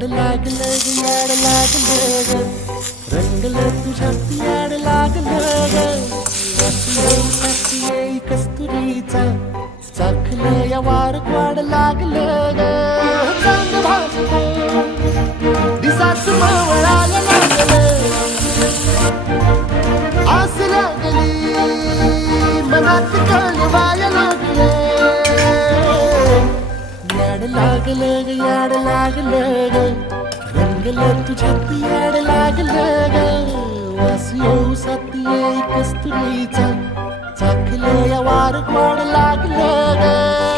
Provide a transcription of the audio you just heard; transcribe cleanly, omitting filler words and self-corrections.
याड लागलं ग याड लागलं ग रंगलं तुझ्यात याड लागलं ग वाटलं कस्तुरीचा चाखलं या वार वाड लागलं ग चांद भाजलं दिसाच मावळायला लागलं आस लागली मनात कळवायला लागलं याड लागलं ग याड लागलं ग रंगलं तुझ्यात याड लागलं ग वास येऊ साथी कस्तुरीचा चाखलं या वार वाड लागलं ग